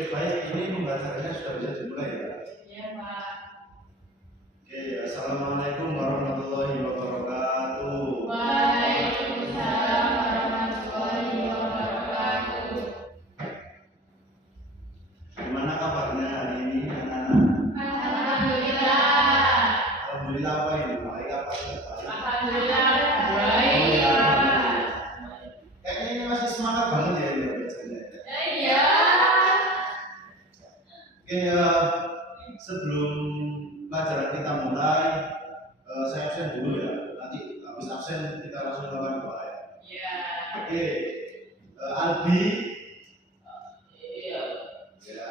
Oke, baik, ini pembelajarannya sudah bisa dimulai ya? Iya, Pak. Oke, assalamualaikum warahmatullahi wabarakatuh. Waalaikumsalam warahmatullahi wabarakatuh. Gimana kabarnya hari ini anak-anak? Alhamdulillah. Alhamdulillah apa ini? Baik apa tidak baik? Alhamdulillah baik, Pak. Kayaknya ini masih semangat banget ya ini belajarnya. Iya. Oke, sebelum pelajaran kita mulai, saya absen dulu ya. Nanti habis absen kita langsung melakukan doa ya. Iya. Oke, Albi, Iya. ya.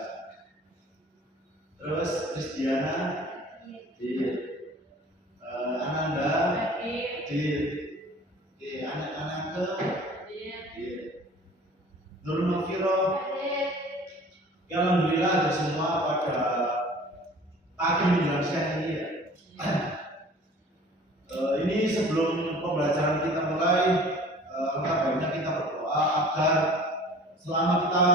Terus Kristiana, di Ananda, di anak-anak di Nurul Mafiro. Ya, alhamdulillah ada semua pada pagi menjelang siang ini ya. Ini sebelum pembelajaran kita mulai, alangkah baiknya kita berdoa agar selama kita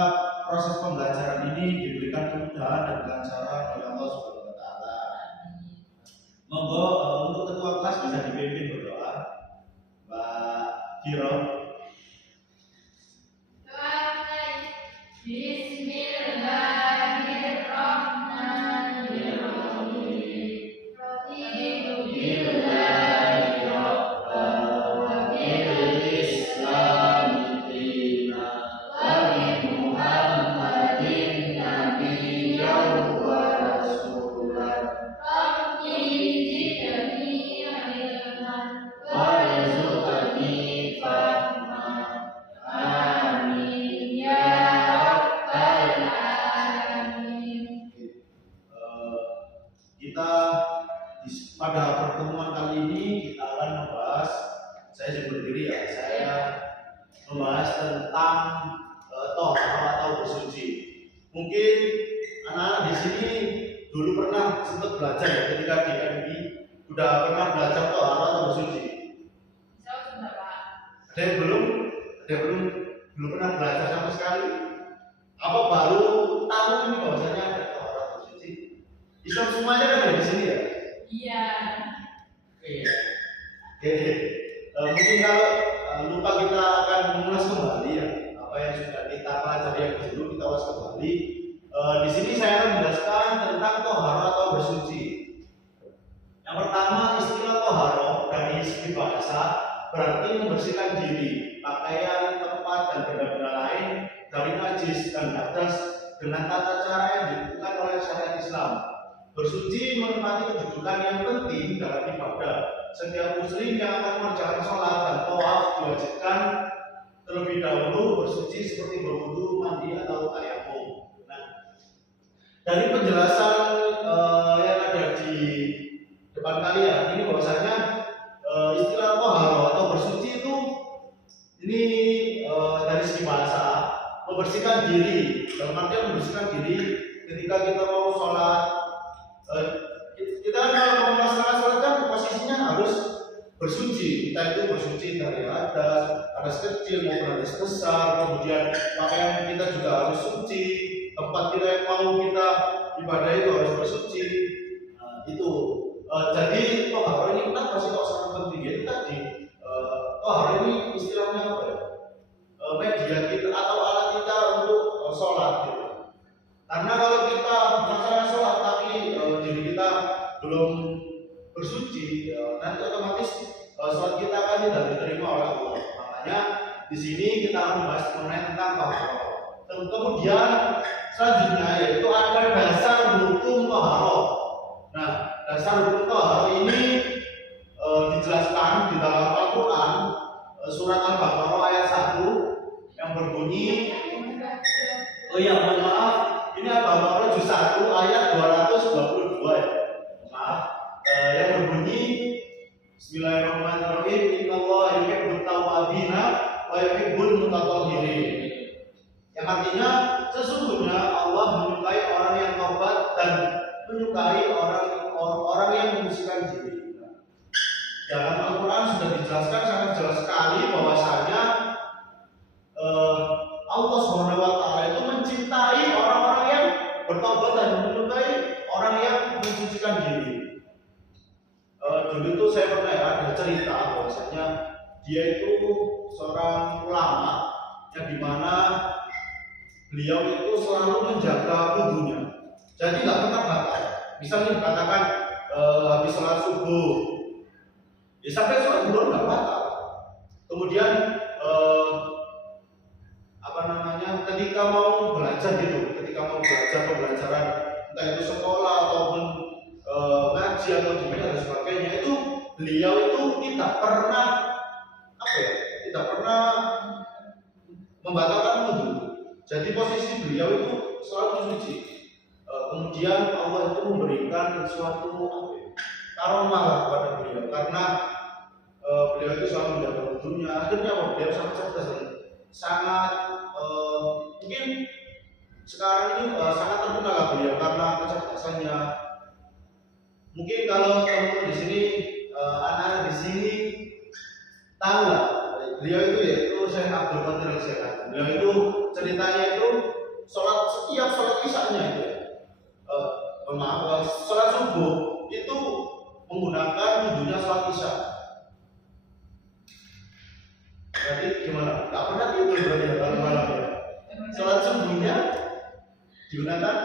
proses pembelajaran ini diberikan kemudahan dan kelancaran oleh Allah Subhanahu wa taala. Monggo untuk ketua kelas bisa dipimpin berdoa. Mbak Viro. Pada pertemuan kali ini kita akan membahas, saya berdiri ya, saya membahas tentang toharo atau bersuci. Mungkin anak-anak di sini dulu pernah sempat belajar ya, ketika di MI sudah pernah belajar toharo atau bersuci. Saya sudah, Pak. Ada yang belum pernah belajar sama sekali. Apa baru tahu ini bahwasanya ada toharo atau bersuci? Islam semuanya kan ada di sini ya. Iya. Oke. Mungkin kalau lupa kita akan mengulas kembali ya apa yang sudah kita pelajari yang dulu kita ulas kembali. Di sini saya akan menjelaskan tentang toharo atau bersuci. Yang pertama, istilah toharo dari segi bahasa berarti membersihkan diri, pakaian, tempat dan benda-benda lain dari najis dan hadas dengan tata cara yang ditentukan oleh syariat Islam. Bersuci menempati kedudukan yang penting dalam ibadah. Setiap muslim yang akan mengerjakan sholat dan tawaf diwajibkan terlebih dahulu bersuci seperti berwudu, mandi atau tayamum. Nah, dari penjelasan yang ada di depan kalian ini bahwasanya istilah toharo atau bersuci itu ini dari segi bahasa membersihkan diri. Dalam artian membersihkan diri ketika kita mau sholat. Kita kalau mau melaksanakan sholat kan posisinya harus bersuci. Kita itu bersuci dari hadas kecil maupun hadas besar. Kemudian pakaian kita juga harus suci. Tempat kita yang mau kita ibadah itu harus bersuci. Nah, itu. Jadi toharo ini kenapa sih kok sangat penting? Jadi tadi toharo ini istilahnya apa ya? Media kita atau alat kita untuk sholat gitu. Karena kalau kita melaksanakan sholat tapi diri kita belum bersuci, nanti otomatis sholat kita akan tidak diterima oleh Allah. Makanya di sini kita akan membahas mengenai tentang toharo. Kemudian selanjutnya yaitu ada dasar hukum toharo. Nah, dasar hukum toharo ini dijelaskan di dalam Al-Quran surat Al-Baqarah ayat 1 yang berbunyi, mohon maaf, ini Al-Baqarah juz 1 ayat 222 ya. Maaf, yang berbunyi Bismillahirrahmanirrahim, innallaha yuhibbut tawwabina wa yuhibbul mutatahhirin. Yang artinya sesungguhnya Allah menyukai orang yang taubat dan menyukai orang yang membersihkan diri. Dalam Al-Quran sudah dijelaskan sangat jelas sekali bahwasanya Allah Subhanahu wa taala itu mencintai orang-orang dulu itu saya pernah ya ada cerita bahwasanya dia itu seorang ulama yang dimana beliau itu selalu menjaga wudhunya, jadi nggak pernah batal. Misalnya dikatakan habis sholat subuh, ya sampai sholat zuhur nggak batal. Kemudian ketika mau belajar gitu, ketika mau belajar pembelajaran entah itu sekolah ataupun ngaji atau gimana dan sebagainya, itu beliau itu tidak pernah tidak pernah membatalkan wudhu. Jadi posisi beliau itu selalu suci. Kemudian Allah itu memberikan suatu karomah kepada beliau karena beliau itu selalu menjaga wudhunya. Akhirnya beliau sangat cerdas dan sangat mungkin sekarang ini sangat terkenal beliau karena kecerdasannya. Mungkin kalau teman-teman di sini, anak-anak di sini tahu lah, beliau itu yaitu Syekh Abdul Qadir Al-Jailani. Beliau itu ceritanya itu setiap sholat isya-nya itu, sholat subuh itu menggunakan wudhunya sholat isya. Berarti gimana? Gak pernah tidur berarti ya kalau malam ya. Sholat subuhnya digunakan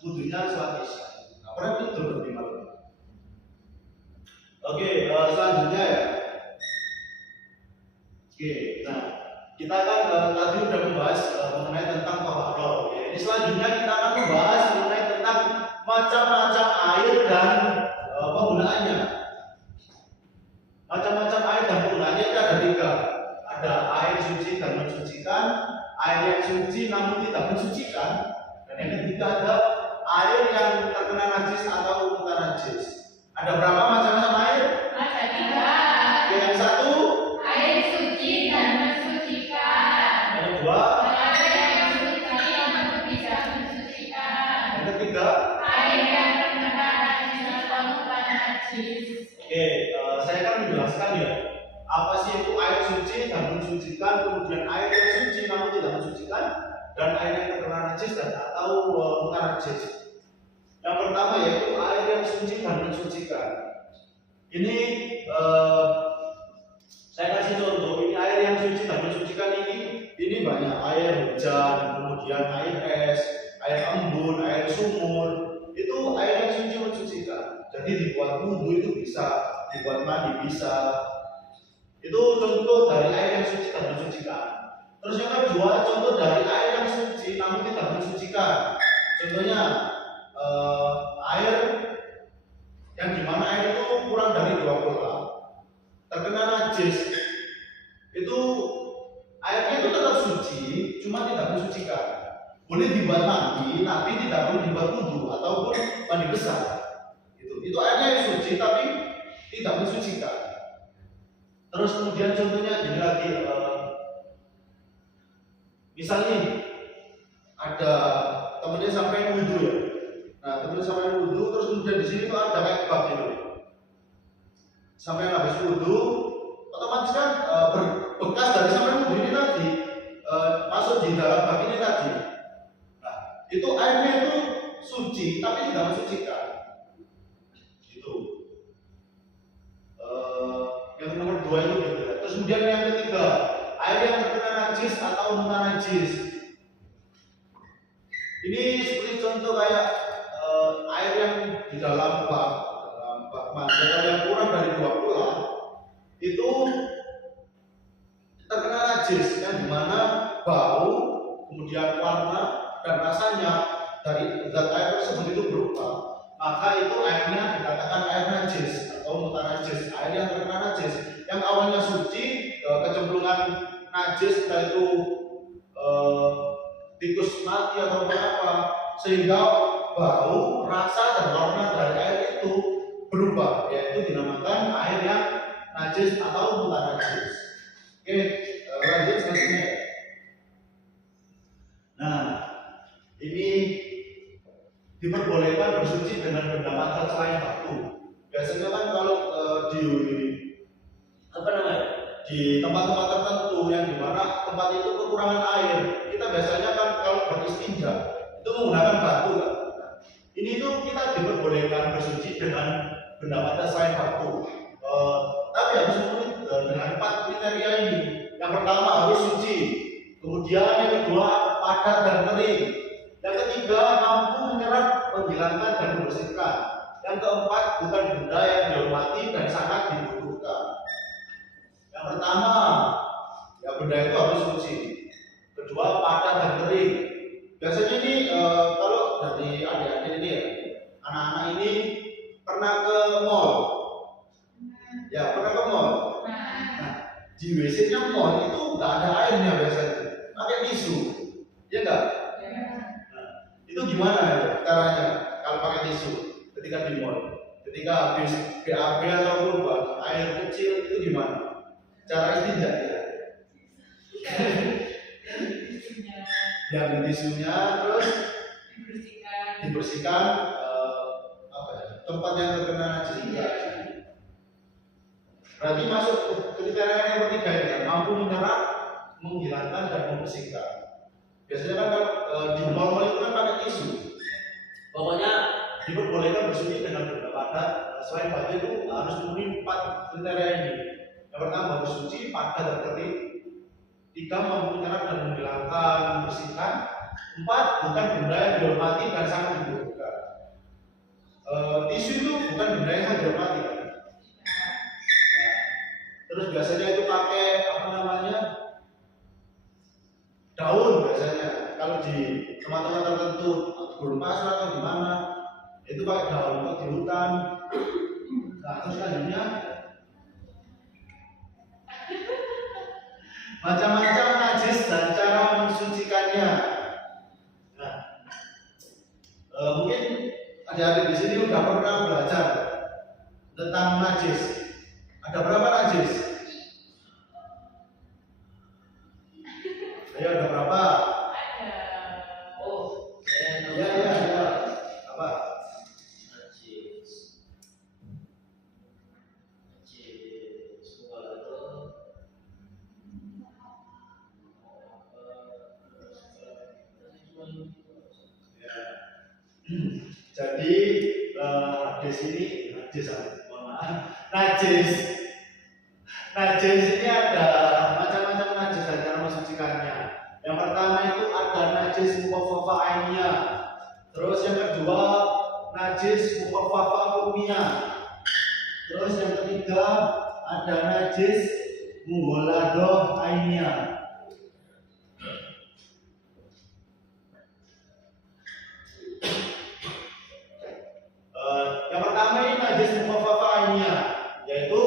wudhunya sholat isya. Gak pernah tidur berarti malam. Oke, selanjutnya ya. Oke, nah kita kan tadi udah membahas mengenai tentang tawadhu. Ini selanjutnya kita akan membahas mengenai tentang macam-macam air dan penggunaannya. Macam-macam air dan penggunaannya itu ada 3. Ada air suci dan mensucikan, air yang suci namun tidak mensucikan, dan yang ketiga ada air yang terkena najis atau mutanajis. Ada berapa macam-macam air? Ada 3. Yang satu Air suci dan mensucikan. yang kedua, Air yang suci namun tidak mensucikan. yang ketiga. Air yang terkena najis atau mutanajis. Oke, saya akan menjelaskan ya apa sih itu air suci dan mensucikan, kemudian air yang suci namun tidak mensucikan, dan air yang terkena najis dan atau mutanajis. Yang pertama yaitu air yang suci dan mensucikan. Ini saya kasih contoh. Ini air yang suci dan mensucikan ini banyak air hujan, kemudian air es, air embun, air sumur. Itu air yang suci mensucikan. Jadi dibuat wudhu itu bisa, dibuat mandi bisa. Itu contoh dari air yang suci dan mensucikan. Terus yang kedua, contoh dari air yang suci namun tidak mensucikan. Contohnya air yang dimana air itu kurang dari 2 kolam, terkena najis, itu airnya itu tetap suci, cuma tidak mensucikan. Boleh dibuat mandi, tapi tidak boleh dibuat wudhu ataupun mandi besar. Itu airnya yang suci tapi tidak mensucikan. Terus kemudian contohnya ini lagi, misalnya ada temennya sampai wudhu ya. Nah, temennya sampai wudhu, terus kemudian di sini tuh ada kayak bak gitu. Sampai habis wudhu, otomatis kan bekas dari sampai wudhu ini tadi masuk di dalam bak ini tadi. Nah, itu airnya itu suci tapi tidak mensucikan. Itu. Yang nomor 2 itu gitu ya. Terus kemudian yang ketiga, air yang terkena najis atau mutanajis. Ini seperti contoh kayak air yang di dalam bak mandi yang kurang dari 2 kolam itu terkena najis, yang dimana bau, kemudian warna dan rasanya dari zat air tersebut itu berubah. Maka itu airnya dikatakan air najis atau mutanajis, air yang terkena najis. Yang awalnya suci, kecemplungan najis entah itu tikus mati atau apa, sehingga bau, rasa dan warna dari air itu berubah, yaitu dinamakan air yang najis atau mutanajis. Oke, lanjut selanjutnya. Nah, ini diperbolehkan bersuci dengan benda padat selain batu. Biasanya kan kalau di tempat-tempat tertentu yang dimana tempat itu kekurangan air, kita biasanya kan kalau beristinja itu menggunakan batu kan. Ini tuh kita diperbolehkan bersuci dengan benda padat selain batu. Tapi harus memenuhi dengan 4 kriteria ini. Yang pertama harus suci, kemudian yang kedua padat dan kering, yang ketiga mampu menyerap, menghilangkan dan membersihkan, yang keempat bukan benda yang dihormati dan sangat dibutuhkan. Yang pertama, ya benda itu harus suci. Kedua padat dan kering. Biasanya ini kalau dari adik-adik ini ya, anak-anak ini pernah ke mall. Ya, pernah ke mall. Nah, di WC-nya mall itu nggak ada airnya biasanya, pakai tisu, ya enggak? Nah, itu gimana ya caranya kalau pakai tisu ketika di mall? Ketika habis BAB ataupun buat air kecil itu gimana? Cara istinja ya? Diambil tisunya terus dibersihkan apa ya, tempat yang terkena najis juga. Berarti masuk kriteria yang ketiga ini ya, mampu menyerap, menghilangkan dan membersihkan. Biasanya kan kalau di mall itu kan pakai tisu. Pokoknya diperbolehkan bersuci dengan benda padat selain batu itu harus memenuhi 4 kriteria ini. Yang pertama harus suci, padat dan kering. 3 mampu menyerap dan menghilangkan, membersihkan. 4 bukan benda yang dihormati dan sangat dibutuhkan. Tisu itu bukan benda yang sangat dihormati kan? Terus biasanya itu pakai apa namanya, daun biasanya. Kalau di tempat-tempat tertentu, gurun pasir atau di mana, itu pakai daun kalau di hutan. Nah, terus selanjutnya macam-macam najis dan cara mensucikannya. Nah, mungkin adik-adik di sini udah pernah belajar tentang najis. Ada berapa najis? Ayo, ada berapa? Ya. Apa? Ya. Jadi hadis ini najis. Najis ini ada macam-macam najis dan cara mensucikannya. Yang pertama itu ada najis mukhafafa ainiyah. Terus yang kedua najis mukhafafa hukmiyah. Terus yang ketiga ada najis mughaladah ainiyah. Yang pertama ini najis mukhafafa ainiyah, yaitu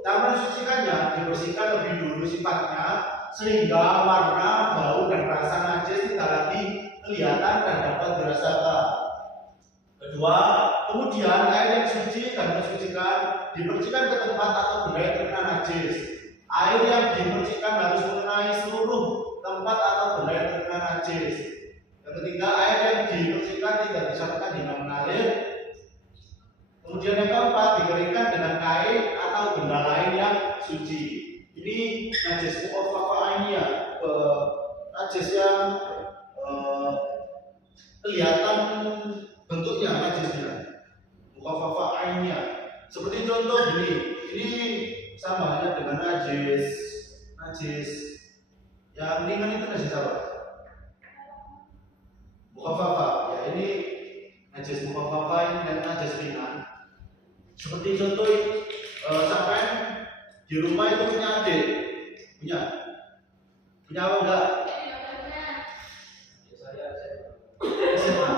cara mensucikannya dibersihkan lebih dulu sifatnya sehingga warna, bau dan rasa najis tidak lagi kelihatan dan dapat dirasakan. Kedua, kemudian air yang suci dan mensucikan dibersihkan ke tempat atau benda yang terkena najis. Air yang dibersihkan harus mengenai seluruh tempat atau benda yang terkena najis. Yang ketiga, air yang dibersihkan tidak disampaikan dengan mengalir. Kemudian yang keempat, dikeringkan dengan kain atau benda lain yang suci. Ini najis mukhafafa ainiyah, najis yang kelihatan bentuknya najisnya. Mukhafafa ainiyah. Seperti contoh ini sama halnya dengan najis yang ringan itu najis apa? Mukhafafa. Ya, ini najis mukhafafa ini dan najis ringan. Seperti contoh sampai di rumah itu punya adik, punya apa enggak? SMA.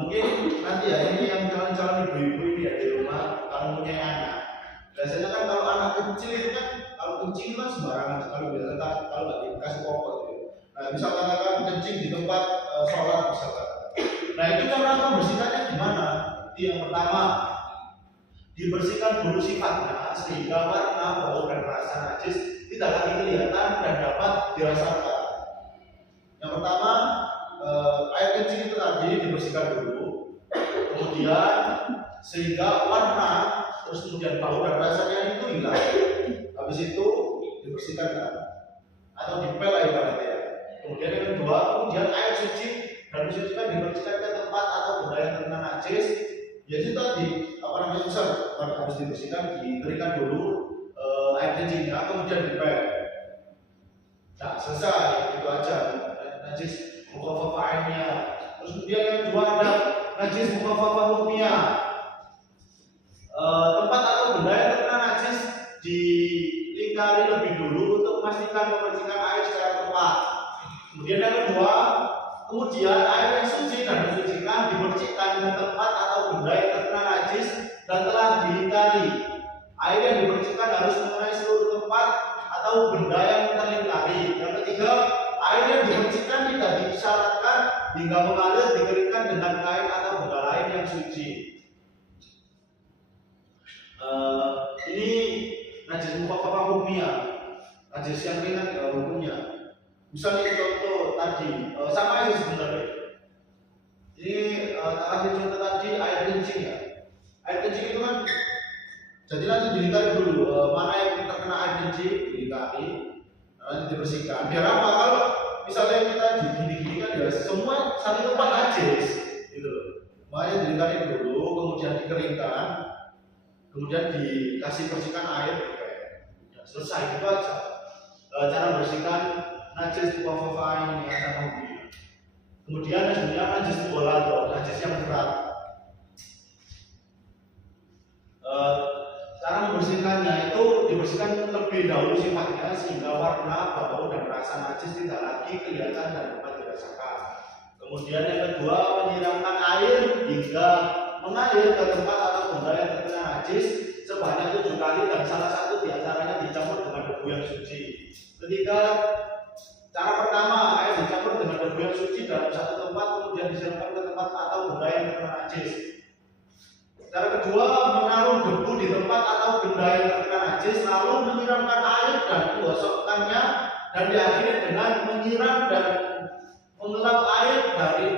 Mungkin nanti ya ini yang calon-calon ibu-ibu ini ya di rumah kalau punya anak. Biasanya kan kalau anak kecil itu kan kalau kencing kan sembarangan kalau biasa kalau nggak dikasih popok gitu. Nah, misal katakan kencing di tempat sholat misalkan. Nah, itu cara membersihkannya gimana? Yang pertama, dibersihkan dulu sifatnya sehingga warna, bau dan rasa najis tidak lagi kelihatan dan dapat dirasakan. Yang pertama, air kencing itu tadi dibersihkan dulu, kemudian sehingga warna, terus kemudian bau dan rasanya itu hilang. Habis itu dibersihkan kan? Atau dipel lah ibaratnya. Kemudian yang kedua, kemudian air suci dan mensucikan dibersihkan ke tempat atau benda yang terkena najis. Jadi tadi apa namanya misal harus dibersihkan, dikeringkan dulu air kencingnya, kemudian dipel. Nah selesai itu aja najis mukhafafainnya. Terus kemudian yang kedua ada najis mukhafafa hukmiyah. Tempat atau benda yang terkena najis dilingkari lebih dulu untuk memastikan membersihkan air secara tepat. Kemudian yang kedua, kemudian air yang suci dan mensucikan dibersihkan ke tempat atau benda yang terkena najis dan telah dilingkari. Air yang dibersihkan harus mengenai seluruh tempat atau benda yang terlingkari. Yang ketiga, air yang dibersihkan tidak disyaratkan hingga mengalir dikeringkan dengan kain atau benda lain yang suci. Ini najis mukhafafa hukmiyah, najis yang ringan hukumnya. Misalnya contoh tadi, sama aja sebenarnya. Ini kasih contoh tadi air kencing ya. Air kencing itu kan, jadi nanti dilingkari dulu mana yang terkena air kencing dilingkari, nanti dibersihkan. Biar apa? Kalau misalnya kita digini-gini kan ya semua satu tempat najis, gitu loh. Makanya dilingkari dulu, kemudian dikeringkan, kemudian dikasih bersihkan air, udah selesai itu aja. Cara bersihkan najis mukhafafain yang sama hukmiyah. Kemudian sebenarnya najis mughalladhah, najis yang berat. Cara membersihkannya itu dibersihkan lebih dahulu sifatnya sehingga warna, bau dan rasa najis tidak lagi kelihatan dan dapat dirasakan. Kemudian yang kedua, menyiramkan air hingga mengalir ke tempat atau benda yang terkena najis sebanyak 7 kali dan salah satu diantaranya dicampur dengan debu yang suci. Ketiga, cara pertama, air dicampur dengan debu yang suci dalam satu tempat kemudian disiramkan ke tempat atau benda yang terkena najis. Cara kedua, menaruh debu di tempat atau benda yang terkena najis lalu menyiramkan air dan menggosokkannya dan diakhiri dengan menyiram dan mengelap air dari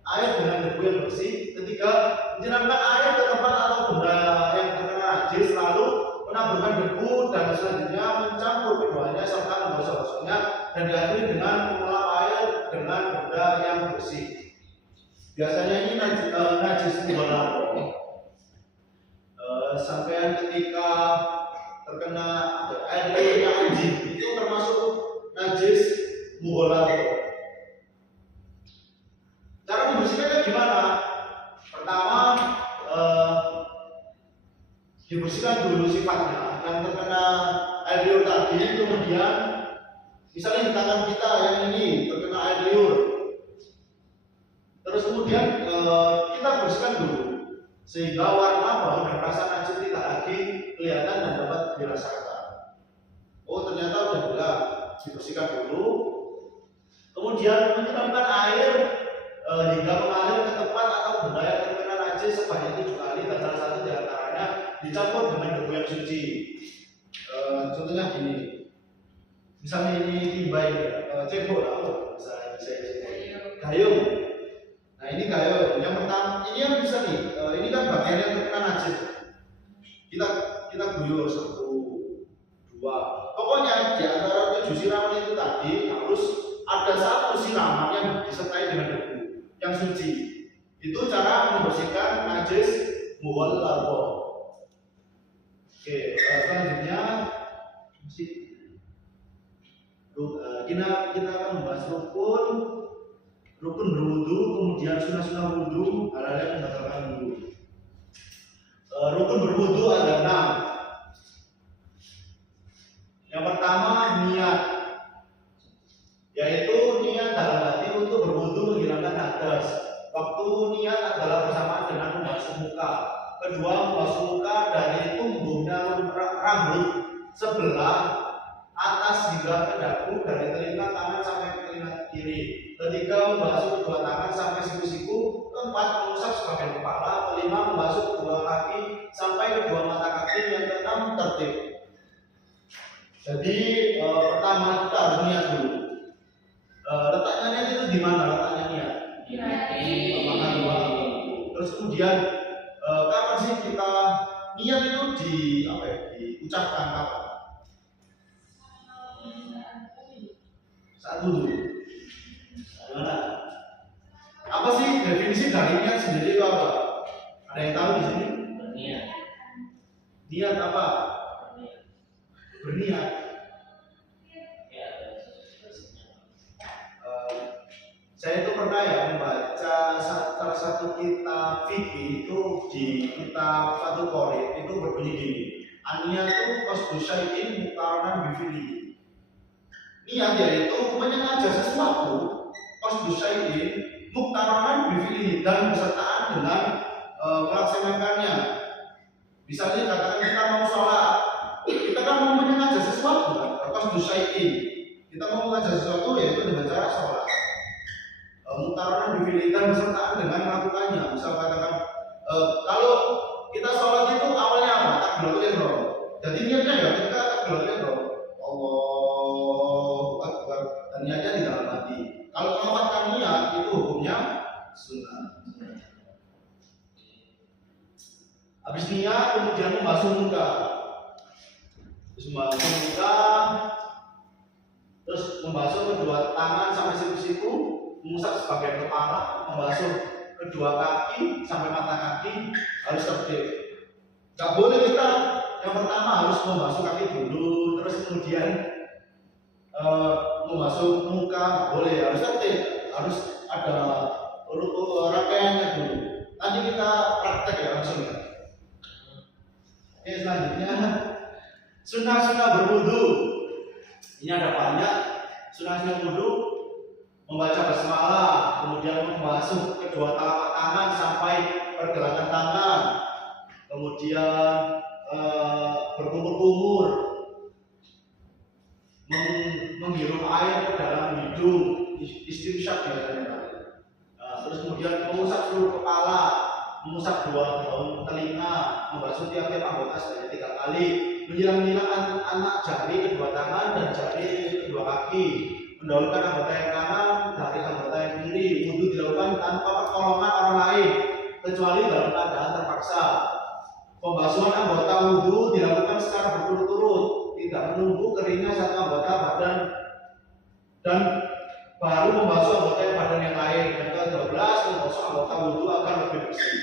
air dengan debu yang bersih. Ketiga, menyiramkan air ke tempat atau benda yang terkena najis lalu menaburkan debu dan selanjutnya mencampur keduanya serta menggosok-gosoknya dan diakhiri dengan mengelap air dengan benda yang bersih. Biasanya ini najis mughalladhah. Sampai ketika terkena air liurnya anjing itu termasuk najis mughalladhah. Cara membersihkannya gimana? Pertama, dibersihkan dulu sifatnya yang terkena air liur tadi, kemudian misalnya di tangan kita yang ini terkena air liur, terus kemudian kita bersihkan dulu sehingga warna, bau dan rasa najis tidak lagi kelihatan dan dapat dirasakan. Oh ternyata udah gelap, dibersihkan dulu, kemudian menyiramkan air hingga mengalir ke tempat atau benda yang terkena najis sebanyak 7 kali dan salah satu diantaranya dicampur dengan debu yang suci. Contohnya gini, misalnya ini timba ini, cebok lah, bisa gayung. Nah ini gayung. Yang pertama, ini yang bisa nih, ini kan bagian yang terkena najis. Kita guyur 1, 2. Pokoknya di antara 7 siraman itu tadi harus ada 1 siraman yang disertai dengan debu yang suci. Itu cara membersihkan najis mughalladhah. Oke, selanjutnya kita akan membahas rukun berwudu, kemudian sunah-sunah wudu, hal-hal yang membatalkan wudu. Rukun berwudu ada 6. Yang pertama niat, yaitu niat dalam hati untuk berwudu menghilangkan hadas. Waktu niat adalah bersamaan dengan membasuh muka. Kedua, membasuh muka dari tumbuhnya rambut sebelah atas hingga ke dagu, dari telinga kanan sampai ke telinga kiri. Ketiga, membasuh kedua tangan sampai siku-siku. Keempat, mengusap sebagian kepala. Kelima, membasuh kedua kaki sampai kedua mata kaki. Yang keenam, tertib. Jadi pertama kita harus niat dulu. Letaknya niat itu di mana? Letaknya niat di hati. Terus kemudian kapan sih kita niat itu diucapkan kapan? Saat wudu. Gimana? Apa sih definisi dari niat sendiri itu apa? Ada yang tahu di sini? berniat. Niat apa? Berniat. Berniat. Ya, ada sesuatu. Saya itu pernah ya membaca salah satu kitab fikih itu di kitab Fathul Qorib itu berbunyi gini. Ania itu qasdu syai'in muqarranan bifili. Niat yaitu menyengaja sesuatu qasdu syai'in muqarranan bifili dan bersertaan dengan melaksanakannya. Misalnya katakan kita mau sholat, kita kan mau menyengaja sesuatu kan, qasdu syai'in. Kita mau mengajar sesuatu yaitu dengan cara sholat. Muqarranan bifili dan bersertaan dengan melakukannya. Misal katakan kalau kita sholat itu awalnya apa? Takbiratul ihram. Jadi niatnya ya ketika takbiratul ihram, Allahu Akbar, dan niatnya di dalam hati. Kalau melafalkan niat itu hukumnya sunnah. Habis niat kemudian membasuh muka. Terus membasuh muka, terus membasuh kedua tangan sampai siku-siku, mengusap sebagian kepala, membasuh kedua kaki sampai mata kaki, harus tertib. Gak boleh kita yang pertama harus membasuh kaki dulu, terus kemudian membasuh muka, gak boleh, harus tertib, harus ada rangkaiannya dulu. Nanti kita praktek ya langsung ya. Oke, selanjutnya sunnah-sunnah berwudu. Ini ada banyak sunnah-sunnah wudu. Membaca basmalah, kemudian membasuh kedua telapak tangan sampai pergelangan tangan, kemudian berkumur-kumur, menghirup air ke dalam hidung, istinsyak biasanya. Terus kemudian mengusap seluruh kepala, mengusap dua daun telinga, membasuh tiap-tiap anggota sebanyak 3 kali, menyilang-nyilang anak jari kedua tangan dan jari kedua kaki, mendahulukan anggota yang kanan dari anggota yang kiri. Wudu dilakukan tanpa pertolongan orang lain kecuali dalam keadaan terpaksa. Pembasuhan anggota wudu dilakukan secara berturut-turut, tidak menunggu keringnya satu anggota badan dan baru membasuh anggota yang badan yang lain. Yang ke-12, membasuh anggota wudu agar lebih bersih.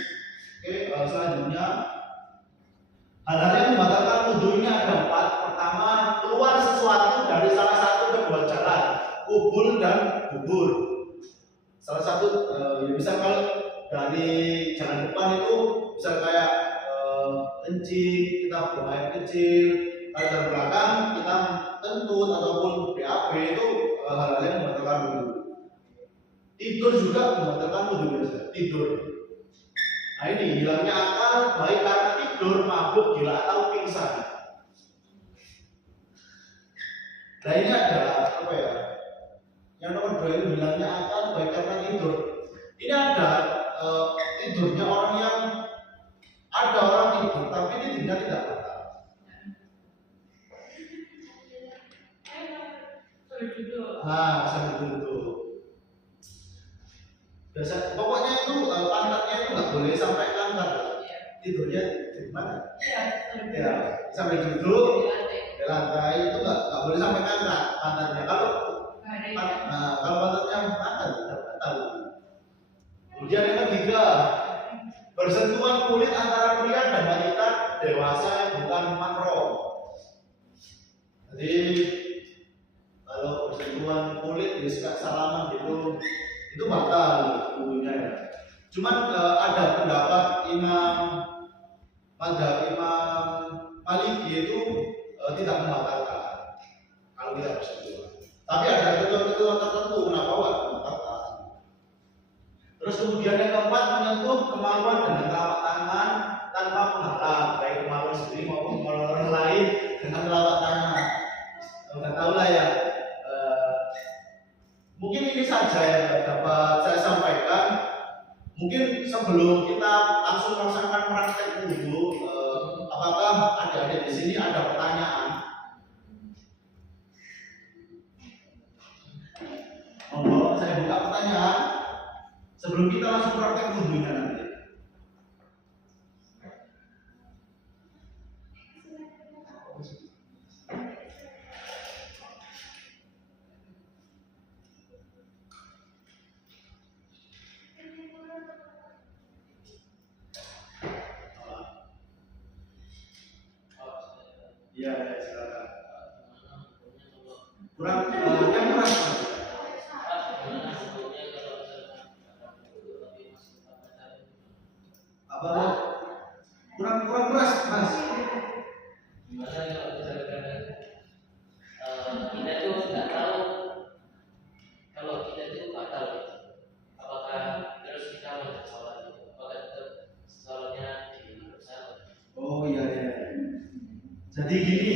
Oke, selanjutnya hal-hal yang membatalkan wudu ini ada 4. Pertama, keluar sesuatu dari salah satu kedua jalan, kubul dan bubur. Salah satu misal kalau dari jalan depan itu misal kayak kencing, kita buang air kecil. Kalau dari belakang kita kentut ataupun BAB itu hal-hal yang membatalkan wudu. Tidur juga membatalkan wudu biasa. Tidur. Nah ini hilangnya akal baik karena tidur, mabuk, gila atau pingsan. Nah ini ada apa ya? Yang nomor 2 itu hilangnya akal baik karena tidur. Ini ada tidurnya orang yang ada orang tidur tapi tidurnya tidak batal. Nah, sambil duduk. Biasa, pokoknya itu pantatnya itu nggak boleh sampai langgar. Tidurnya di mana? Ya, sampai duduk di lantai itu nggak boleh sampai langgar pantatnya. Kalau pantatnya angkat tidak batal. Kemudian yang ketiga, bersentuhan kulit antara pria dan wanita dewasa yang bukan mahram. Jadi kalau bersentuhan kulit ya suka salaman gitu, itu batal wudunya ya. Cuman ada pendapat Imam Maliki itu tidak membatalkan kalau kita bersentuhan. Tapi ada ketentuan tertentu kenapa membatalkan. Terus kemudian yang keempat, menyentuh kemaluan dengan telapak tangan tanpa penghalang, baik kemaluan sendiri maupun kemaluan orang lain dengan telapak tangan. Nggak tahu lah ya. Mungkin ini saja yang dapat saya sampaikan. Mungkin sebelum kita langsung melaksanakan praktek wudu, apakah adik-adik di sini ada pertanyaan? Monggo, saya buka pertanyaan sebelum kita langsung praktek wudunya nanti. Iya, ya, silakan. Gimana hukumnya kalau Kurang yang kurang. gimana hukumnya kalau misalkan akan wudhu tapi masih lupa baca? Apa? Kurang keras, Mas. Gimana kalau misalkan kita itu nggak tahu kalau kita itu batal gitu. Apakah terus kita wajib sholat gitu? Apakah tetap sholatnya diusahakan? Oh iya ya. Jadi gini,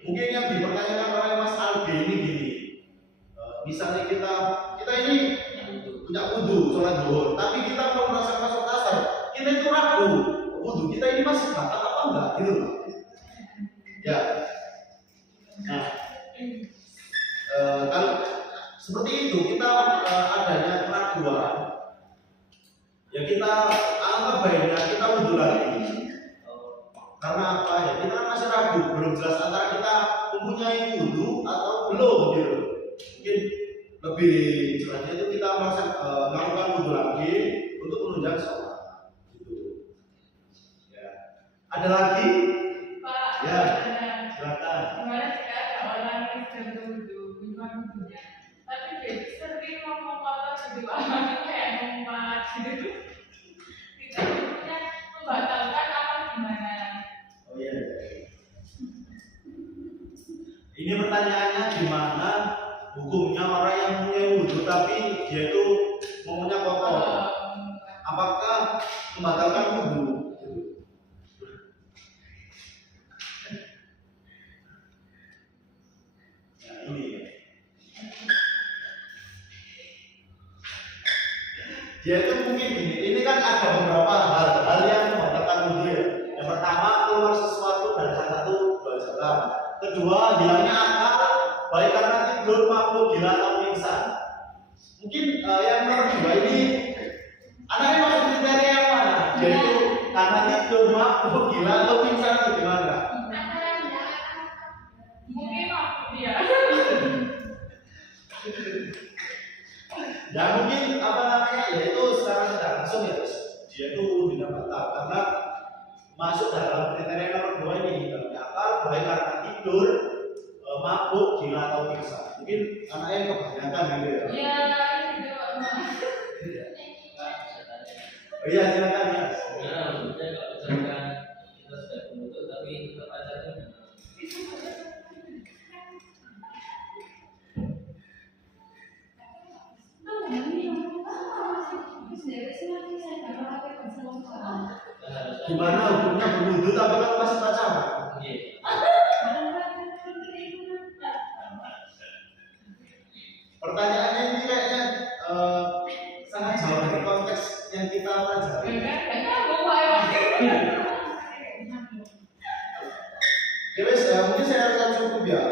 mungkin yang dipertanyakan oleh Mas Aldi ini gini. Misalnya kita ini punya wudhu sholat zuhur, tapi kita mau merasa masuk asar, kita itu ragu wudhu kita ini masih batal apa enggak gitu loh. Ya. Nah, kalau seperti itu kita adanya keraguan, ya kita anggap baiknya kita wudhu lagi. Karena apa ya? Kita kan masih ragu, belum jelas antara kita mempunyai wudhu atau belum gitu. Mungkin lebih jelasnya itu kita melakukan wudhu lagi untuk menunjang sholat. Gitu. Ya. Ada lagi? Pak, Ya. ada. Silakan. Gimana jika ada orang yang sedang berwudu, bukan wudhunya, tapi dia itu sering ngomong kotor gitu, awalnya kayak ngomong gitu. Itu hukumnya membatalkan apa gimana? Oh iya. Ini pertanyaannya gimana hukumnya orang yang punya wudhu tapi dia itu ngomongnya kotor? Apakah membatalkan wudhu? Nah ini ya. Dia itu mungkin gini, ini kan ada beberapa hal yang membatalkan wudhu ya. Yang pertama keluar sesuatu dari salah satu dua jalan. Kedua hilangnya akal, baik karena tidur, mabuk, gila atau pingsan. Mungkin yang nomor dua ini anaknya masuk kriteria yang mana? Yaitu karena tidur, mabuk, gila atau pingsan atau gimana? Mungkin aku dia. Ya mungkin apa namanya? Yaitu secara tidak langsung ya dia itu tidak batal karena masuk dalam kriteria nomor dua ini hilangnya akal, baik karena tidur, mabuk, gila atau pingsan. Mungkin anaknya kebanyakan gitu ya. Iya, itu. Oh iya silakan ya. Gimana hukumnya kalau misalkan kita sudah berwudhu tapi tetap aja tuh Gimana hukumnya berwudhu tapi kalau masih pacaran? iya. Pertanyaannya ini kayaknya sangat jauh dari konteks yang kita pelajari. Ya wes, mungkin saya rasa cukup ya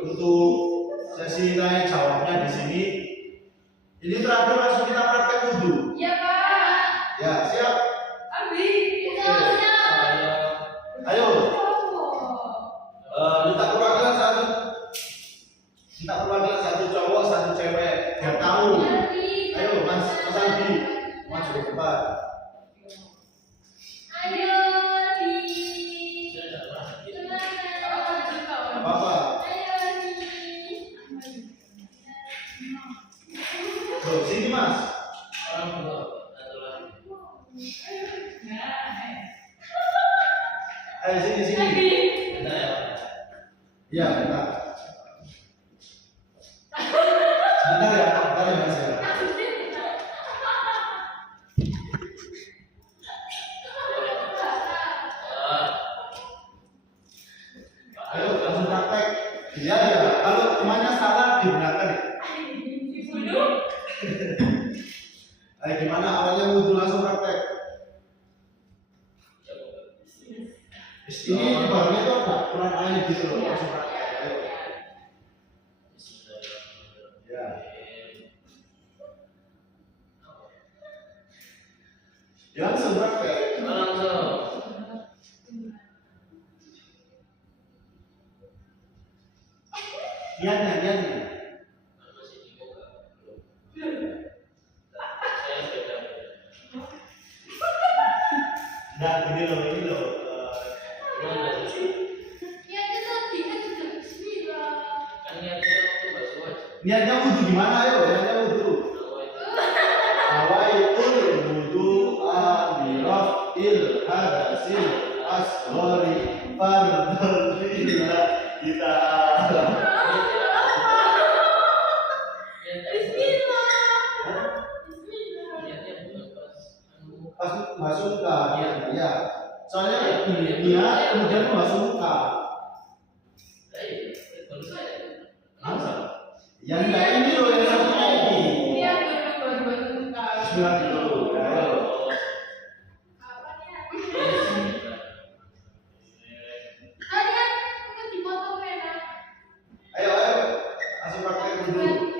untuk sesi tanya jawabnya di sini. Ini terakhir langsung kita praktek wudhu. Iya, Pak. Ya siap. Abi, Ayo. Minta perwakilan satu cowok satu cewek biar tahu. Ayo Mas Aldi maju ke depan. Apa? Tuh sini Mas. Orang tua adalah Ayo sini. benar ya. Iya bentar. Bentar ya Mas ya. Ayo langsung praktek. Iya ya. Kalau temannya salah dibenarkan ya. Ayo gimana awalnya wudhu langsung praktek. Ini barangnya itu ada kurang air gitu loh langsung praktek. Ayo. Ya. Ya langsung praktek. Langsung. Niatnya. Masih dibuka. Saya beda. Nah gini loh ini loh. Gimana sih? Ya, Niatnya wudhu gimana ayo? Niatnya wudhu. Nawaitul wudu'a bi raf'il hadasil asghari fardhan lillahi ta'ala. Pas masuk muka ya. Soalnya niat kemudian masuk muka. Yang enggak ini loh yang satunya ini. Iya dulu baru masuk muka. Bismillah dulu. Ayo. Kalian itu dipotong merah. Ayo. Langsung praktek dulu.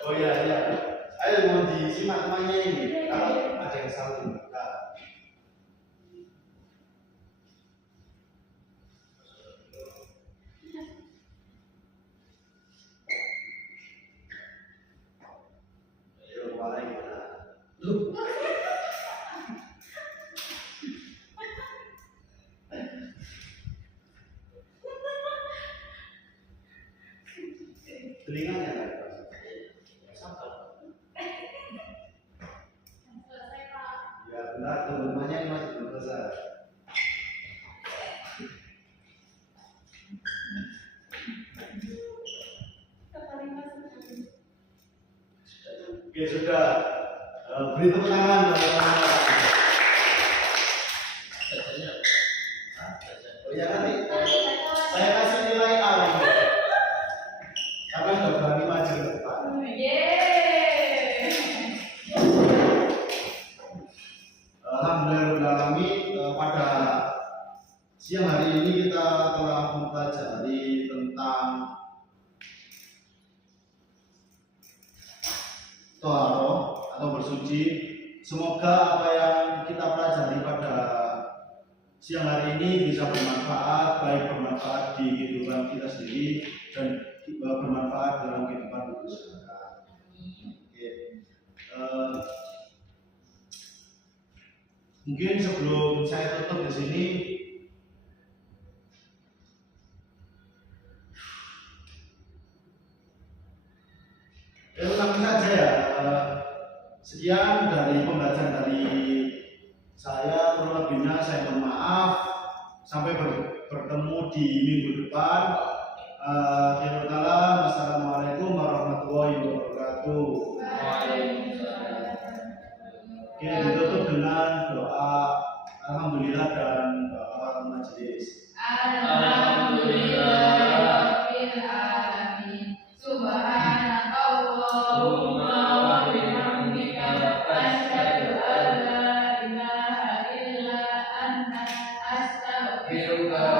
Oh iya iya. Ayo mau disimak semuanya ini. Kalau ada yang salah dibuka. Ayo mulai gimana? Telinganya kan? Selesai Pak. Ya benar, teman-temannya ini masih belum selesai. Sekali masuk. Oke sudah. Beri tepuk tangan. Oh ya nanti saya kasih nilai A lagi. Karena sudah berani maju ke depan. Yeay. Alhamdulillahirrahmanirrahim. Pada siang hari ini kita telah mempelajari tentang Toharo atau bersuci. Semoga apa yang kita pelajari pada siang hari ini bisa bermanfaat, baik bermanfaat di kehidupan kita sendiri dan bermanfaat dalam kehidupan masyarakat. Oke. Mungkin sebelum saya tutup di sini, ulangi saja ya. Sekian dari pembelajaran dari saya, kurang lebihnya saya mohon maaf. Sampai bertemu di minggu depan. Assalamualaikum warahmatullahi wabarakatuh. Oke, ditutup dengan doa alhamdulillah dan doa majelis. Alhamdulillahirabbil alamin. Subhanakallahumma wa bihamdika asyhadu an la ilaha illa anta astaghfiruka